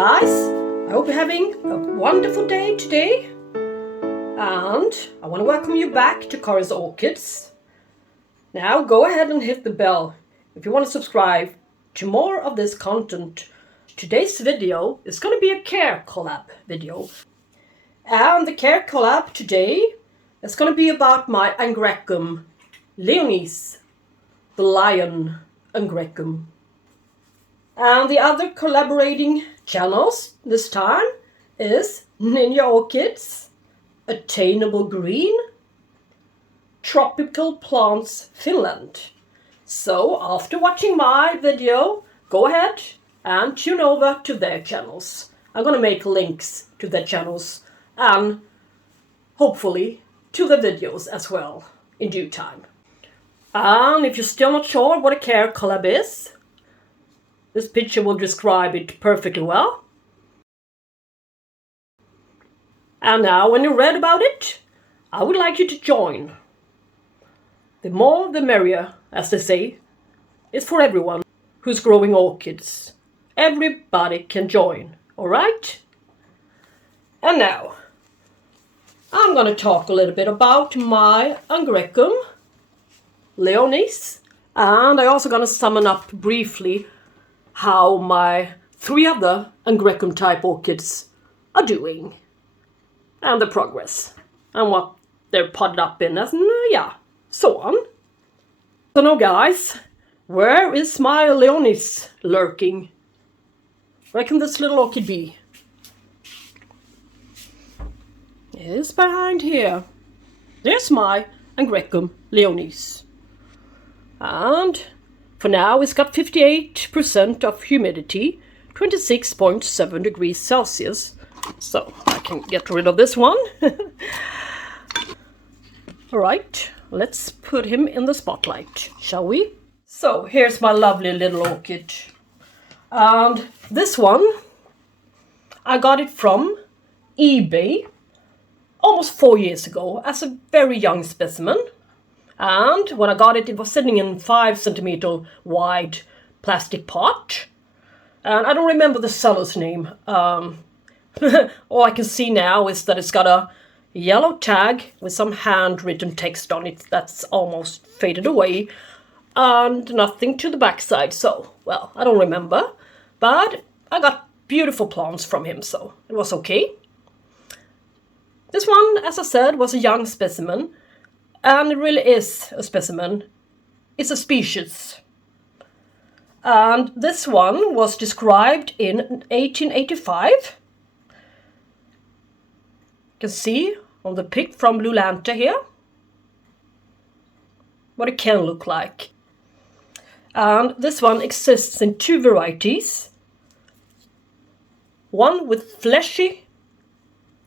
guys, I hope you're having a wonderful day today, and I want to welcome you back to Karins Orchids. Now go ahead and hit the bell if you want to subscribe to more of this content. Today's video is going to be a CareCollab video, and the CareCollab today is going to be about my Angraecum, Leonis, the lion Angraecum. And the other collaborating channels this time is Ninja Orchids, Attainable Green, Tropical Plants Finland. So after watching my video, go ahead and tune over to their channels. I'm going to make links to their channels and hopefully to the videos as well in due time. And if you're still not sure what a CareCollab is, this picture will describe it perfectly well. And now when you read about it, I would like you to join. The more the merrier, as they say. It's for everyone who's growing orchids. Everybody can join, alright? And now, I'm going to talk a little bit about my Angraecum, Leonis, and I'm also going to sum up briefly how my 3 other Angraecum type orchids are doing, and the progress, and what they're potted up in, and yeah, so on. So now guys, where is my Leonis lurking? Where can this little orchid be? It's behind here. There's my Angraecum Leonis. And for now it's got 58% of humidity, 26.7 degrees Celsius. So I can get rid of this one. Alright, let's put him in the spotlight, shall we? So here's my lovely little orchid. And this one, I got it from eBay almost 4 years ago as a very young specimen. And when I got it, it was sitting in 5 centimeter wide plastic pot. And I don't remember the seller's name. All I can see now is that it's got a yellow tag with some handwritten text on it that's almost faded away. And nothing to the backside, so, well, I don't remember. But I got beautiful plants from him, so it was okay. This one, as I said, was a young specimen. And it really is a specimen. It's a species. And this one was described in 1885. You can see on the pic from Bluenanta here what it can look like. And this one exists in 2 varieties. One with fleshy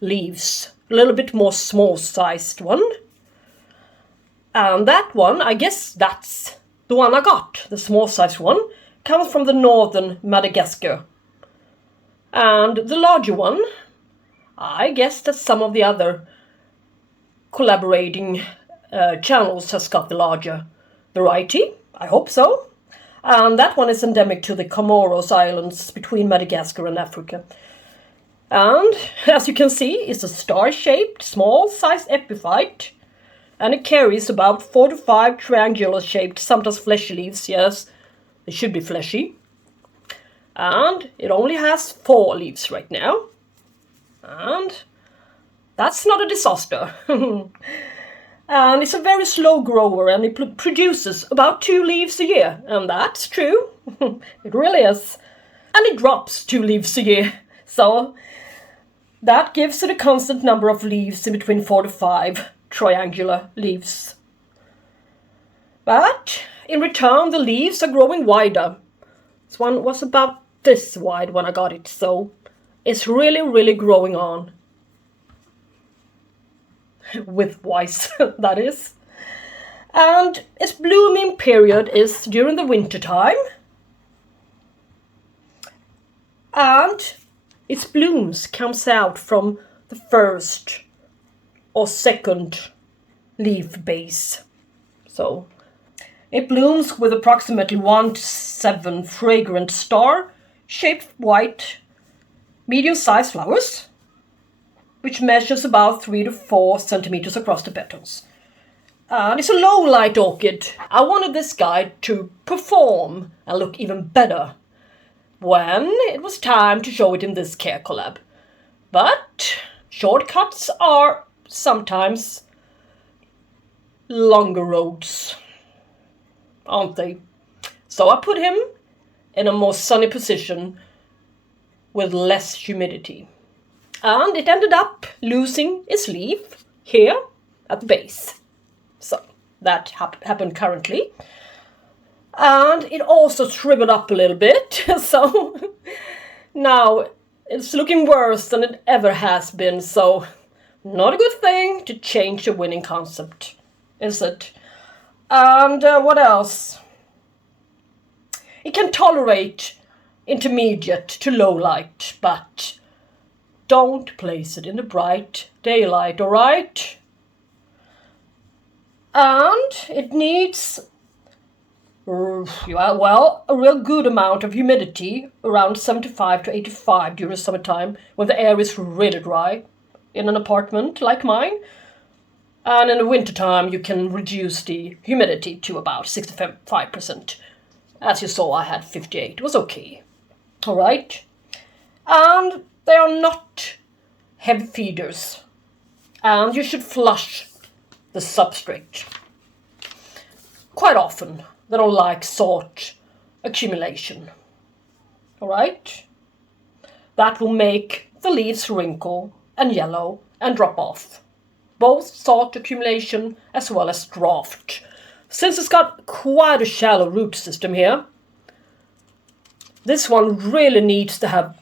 leaves, a little bit more small-sized one. And that one, I guess that's the one I got, the small-sized one, comes from the northern Madagascar. And the larger one, I guess that some of the other collaborating channels has got the larger variety. I hope so. And that one is endemic to the Comoros Islands between Madagascar and Africa. And as you can see, it's a star-shaped, small-sized epiphyte. And it carries about 4 to 5 triangular-shaped, sometimes fleshy leaves. Yes, they should be fleshy. And it only has 4 leaves right now. And that's not a disaster. And it's a very slow grower, and it produces about 2 leaves a year. And that's true. It really is. And it drops 2 leaves a year. So that gives it a constant number of leaves in between 4 to 5 triangular leaves. But in return, the leaves are growing wider. This one was about this wide when I got it, so it's really growing on. Width-wise, that is. And its blooming period is during the winter time. And its blooms comes out from the first or second leaf base. So it blooms with approximately 1 to 7 fragrant star-shaped white medium-sized flowers, which measures about 3 to 4 centimeters across the petals. And it's a low light orchid. I wanted this guy to perform and look even better when it was time to show it in this CareCollab. But shortcuts are sometimes longer roads, aren't they? So I put him in a more sunny position with less humidity. And it ended up losing its leaf here at the base. So that happened currently. And it also shriveled up a little bit. So now it's looking worse than it ever has been. So not a good thing to change a winning concept, is it? And what else? It can tolerate intermediate to low light, but don't place it in the bright daylight, alright? And it needs, well, a real good amount of humidity, around 75 to 85 during summertime, when the air is really dry in an apartment like mine. And in the wintertime, you can reduce the humidity to about 65%. As you saw, I had 58. It was okay. Alright? And they are not heavy feeders. And you should flush the substrate quite often. They don't like salt accumulation. Alright? That will make the leaves wrinkle and yellow and drop off. Both salt accumulation as well as draft. Since it's got quite a shallow root system here, this one really needs to have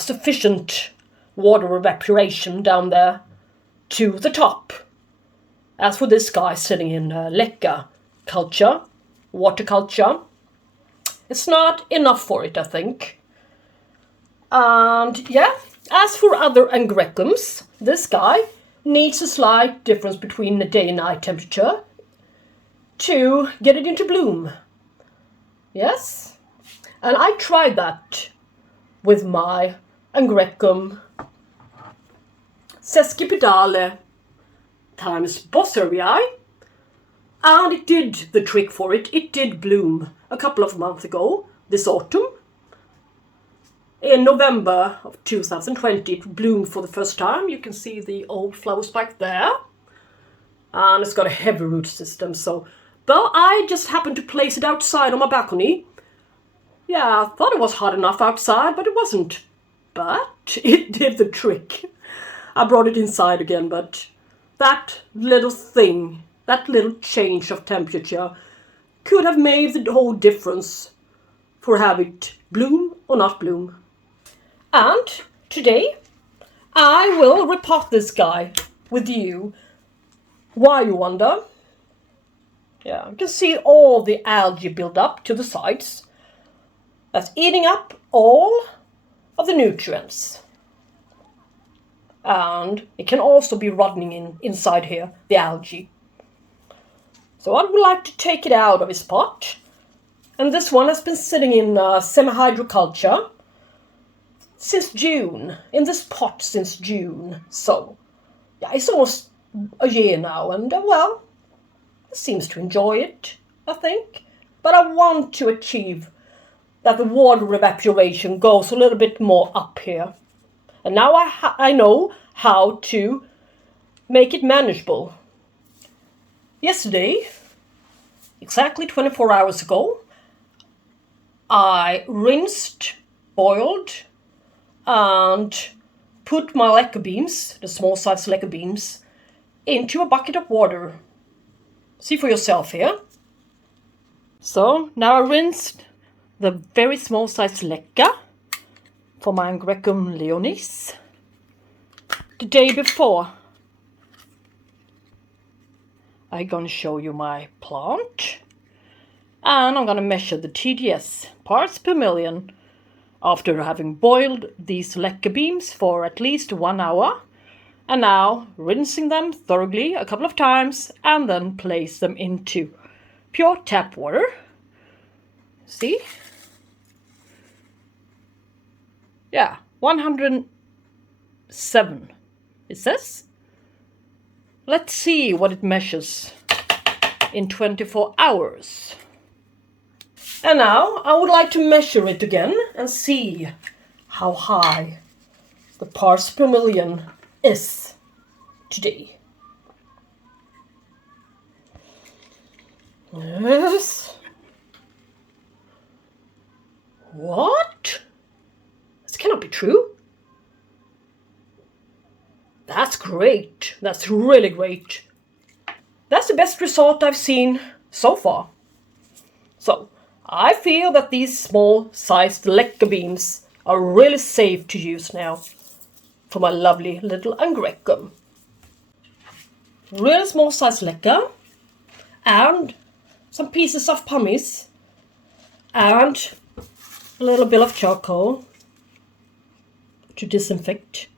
sufficient water evaporation down there to the top. As for this guy sitting in leca culture, water culture, it's not enough for it, I think. And yeah, as for other Angraecums, this guy needs a slight difference between the day and night temperature to get it into bloom. Yes, and I tried that with my Angraecum Sesquipedale times Bosserii, and it did the trick for it. It did bloom a couple of months ago, this autumn. In November of 2020, it bloomed for the first time. You can see the old flower spike there. And it's got a heavy root system, so... Well, I just happened to place it outside on my balcony. Yeah, I thought it was hot enough outside, but it wasn't. But it did the trick. I brought it inside again, but that little thing, that little change of temperature could have made the whole difference for having it bloom or not bloom. And today I will repot this guy with you. Why, you wonder? Yeah, you can see all the algae build up to the sides. That's eating up all of the nutrients. And it can also be rotting inside here, the algae. So I would like to take it out of its pot. And this one has been sitting in semi-hydroculture since June. In this pot since June. So, yeah, it's almost a year now. And, well, it seems to enjoy it, I think. But I want to achieve that the water evaporation goes a little bit more up here. And now I know how to make it manageable. Yesterday, exactly 24 hours ago, I rinsed, boiled, and put my leca beans, the small size leca beans, into a bucket of water. See for yourself here. So now I rinsed the very small size leca for my Angraecum Leonis the day before. I'm going to show you my plant, and I'm going to measure the TDS, parts per million, after having boiled these leca beans for at least 1 hour, and now rinsing them thoroughly a couple of times and then place them into pure tap water. See? Yeah, 107, it says. Let's see what it measures in 24 hours. And now I would like to measure it again and see how high the parts per million is today. Yes. What? This cannot be true. That's great. That's really great. That's the best result I've seen so far. So, I feel that these small-sized leca beans are really safe to use now for my lovely little Angraecum. Really small-sized leca and some pieces of pumice and a little bit of charcoal to disinfect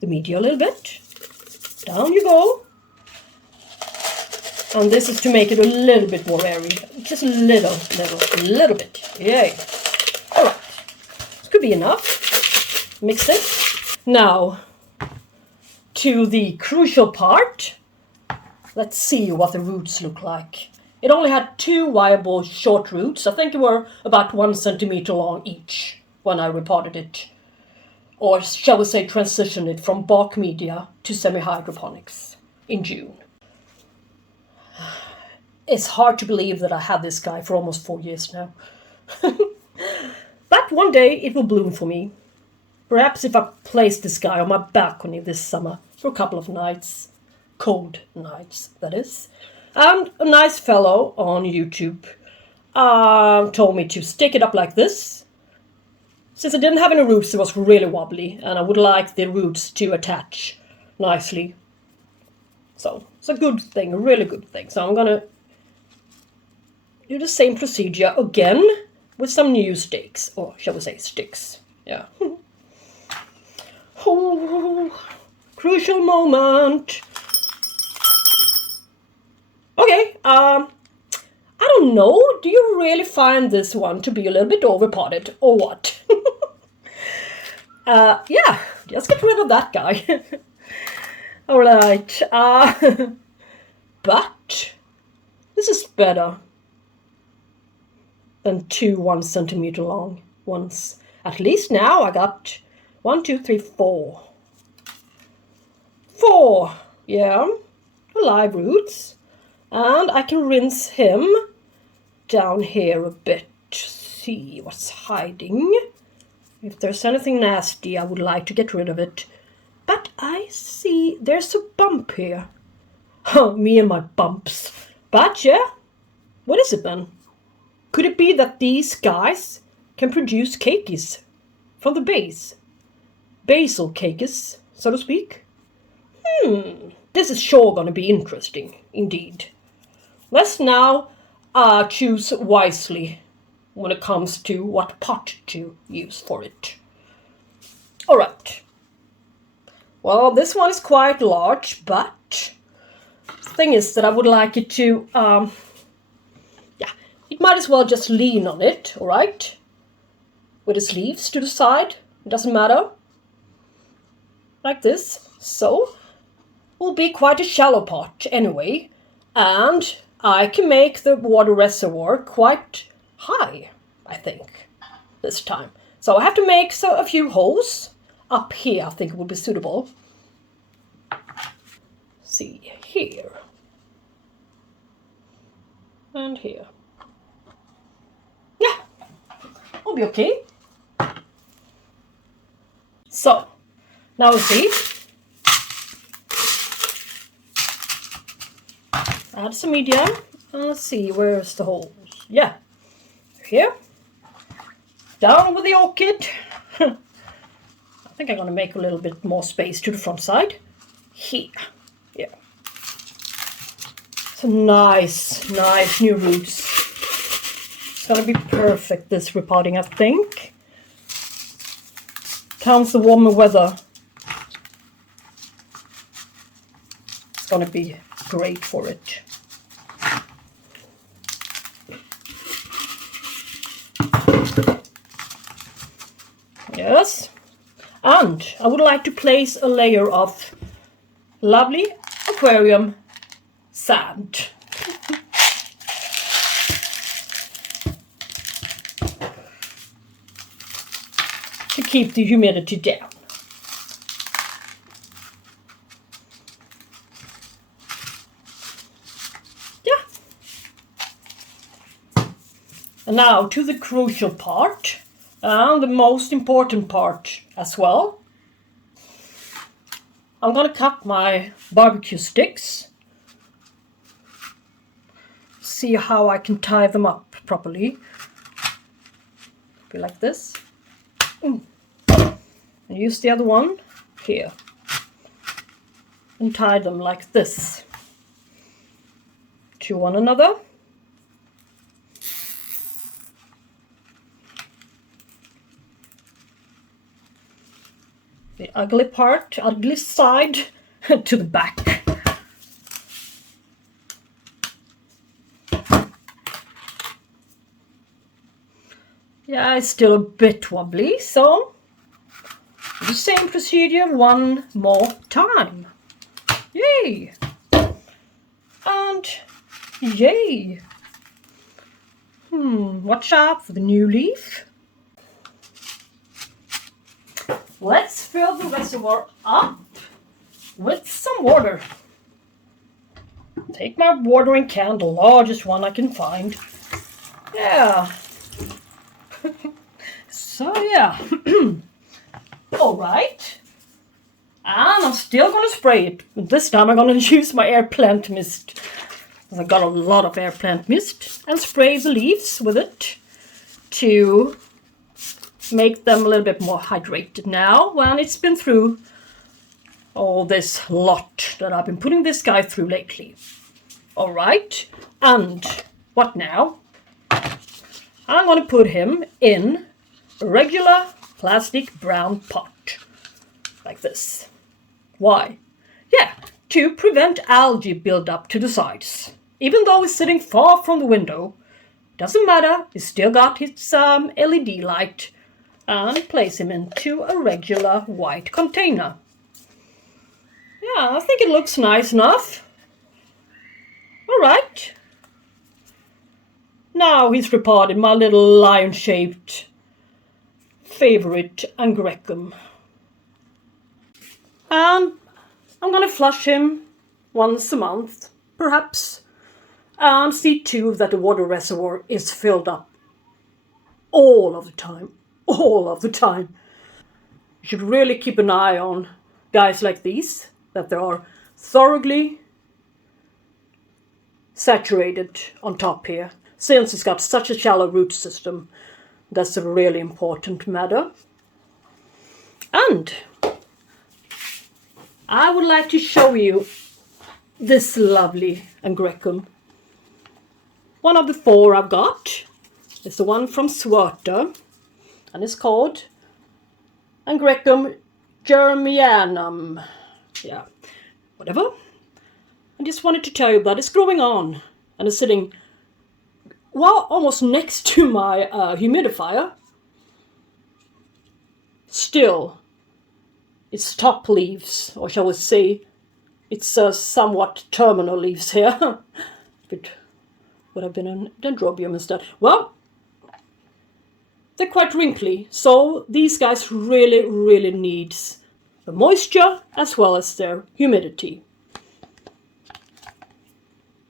the media a little bit. Down you go. And this is to make it a little bit more airy. Just a little bit. Yay. Alright. This could be enough. Mix it. Now, to the crucial part. Let's see what the roots look like. It only had 2 viable short roots. I think they were about 1 centimeter long each when I repotted it. Or shall we say transitioned it from bark media to semi-hydroponics in June. It's hard to believe that I had this guy for almost 4 years now. But one day it will bloom for me. Perhaps if I place this guy on my balcony this summer for a couple of nights. Cold nights, that is. And a nice fellow on YouTube told me to stick it up like this. Since I didn't have any roots, it was really wobbly, and I would like the roots to attach nicely. So, it's a good thing, a really good thing. So I'm gonna do the same procedure again with some new sticks, or shall we say sticks. Yeah. Oh, crucial moment. Okay, I don't know. Do you really find this one to be a little bit overpotted, or what? Yeah, just get rid of that guy. Alright, but this is better than 2 1 centimeter long ones. At least now I got 1, 2, 3, 4. 4, yeah, live roots. And I can rinse him down here a bit. See what's hiding. If there's anything nasty, I would like to get rid of it. But I see there's a bump here. Me and my bumps. But yeah, what is it then? Could it be that these guys can produce cakeys from the base? Basal cakeys, so to speak? This is sure going to be interesting, indeed. Let's now choose wisely when it comes to what pot to use for it. Alright. Well, this one is quite large, but the thing is that I would like it to, it might as well just lean on it, alright? With its leaves to the side, it doesn't matter. Like this, so. Will be quite a shallow pot anyway, and I can make the water reservoir quite high, I think, this time. So I have to make a few holes up here. I think it would be suitable. See here and here. Yeah, will be okay. So now we see. Add some media. Let's see, where's the holes? Yeah, here. Down with the orchid. I think I'm going to make a little bit more space to the front side. Here. Yeah. Some nice new roots. It's going to be perfect, this repotting, I think. Comes the warmer weather. It's going to be great for it. Yes. And I would like to place a layer of lovely aquarium sand. To keep the humidity down. Yeah. And now to the crucial part, and the most important part as well. I'm gonna cut my barbecue sticks. See how I can tie them up properly. Be like this. And use the other one here. And tie them like this to one another. The ugly side to the back. Yeah, it's still a bit wobbly, so the same procedure one more time. Yay! And yay! Watch out for the new leaf. Let's fill the reservoir up with some water. Take my watering can, the largest one I can find. Yeah. So yeah. Alright. And I'm still gonna spray it. This time I'm gonna use my air plant mist. I got a lot of air plant mist. And spray the leaves with it to make them a little bit more hydrated now when it's been through all this lot that I've been putting this guy through lately. Alright, and what now? I'm going to put him in a regular plastic brown pot, like this. Why? Yeah, to prevent algae build-up to the sides. Even though he's sitting far from the window, doesn't matter, he's still got his LED light. And place him into a regular white container. Yeah, I think it looks nice enough. Alright. Now he's repotted, my little lion-shaped favorite Angraecum. And I'm gonna flush him once a month, perhaps. And see too that the water reservoir is filled up all of the time. All of the time. You should really keep an eye on guys like these, that they are thoroughly saturated on top here. Since it's got such a shallow root system, that's a really important matter. And I would like to show you this lovely Angraecum. One of the 4 I've got is the one from Swarta. And it's called Angraecum Germinyanum. Yeah, whatever. I just wanted to tell you that it's growing on and it's sitting, well, almost next to my humidifier. Still, its top leaves, or shall we say, it's somewhat terminal leaves here. It would have been a dendrobium instead. Well, they're quite wrinkly, so these guys really needs the moisture as well as their humidity.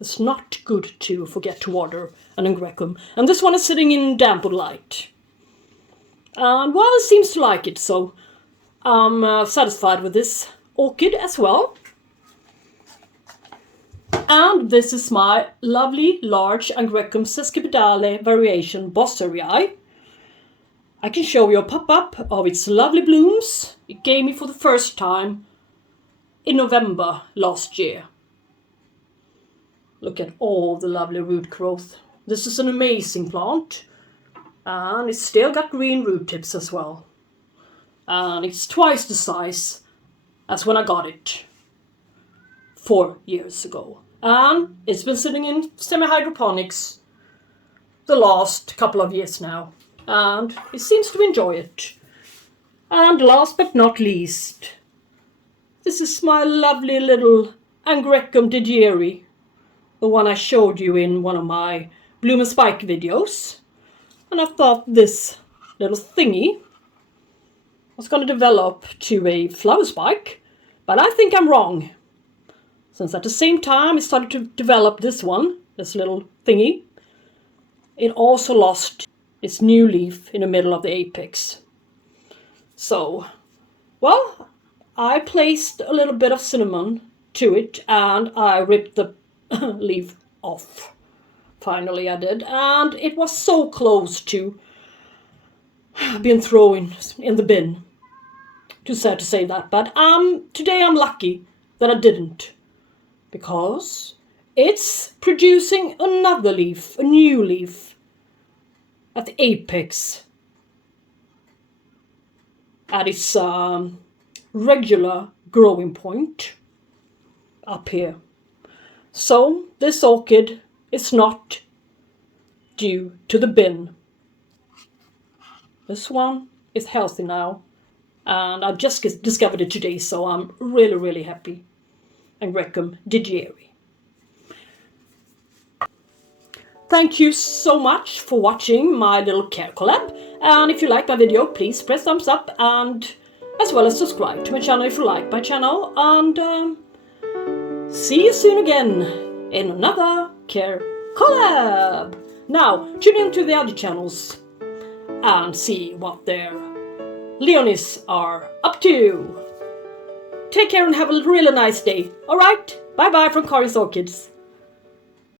It's not good to forget to water an Angraecum. And this one is sitting in dampened light. And well, it seems to like it, so I'm satisfied with this orchid as well. And this is my lovely large Angraecum Sesquipedale variation Bosserii. I can show you a pop-up of its lovely blooms. It gave me for the first time in November last year. Look at all the lovely root growth. This is an amazing plant. And it's still got green root tips as well. And it's twice the size as when I got it 4 years ago. And it's been sitting in semi-hydroponics the last couple of years now. And it seems to enjoy it. And last but not least, this is my lovely little Angraecum Didieri, the one I showed you in one of my Bloom and Spike videos. And I thought this little thingy was going to develop to a flower spike, but I think I'm wrong. Since at the same time it started to develop this one, this little thingy, it also lost its new leaf in the middle of the apex. So, well, I placed a little bit of cinnamon to it and I ripped the leaf off. Finally I did, and it was so close to being thrown in the bin. Too sad to say that, but today I'm lucky that I didn't, because it's producing another leaf, a new leaf, at the apex, at its regular growing point up here. So this orchid is not due to the bin. This one is healthy now, and I've just discovered it today, so I'm really, really happy. Angraecum Didieri. Thank you so much for watching my little CareCollab, and if you like my video, please press thumbs up, and as well as subscribe to my channel if you like my channel, and see you soon again in another CareCollab. Now, tune into the other channels and see what their Leonis are up to. Take care and have a really nice day. Alright, bye bye from Karins Orchids.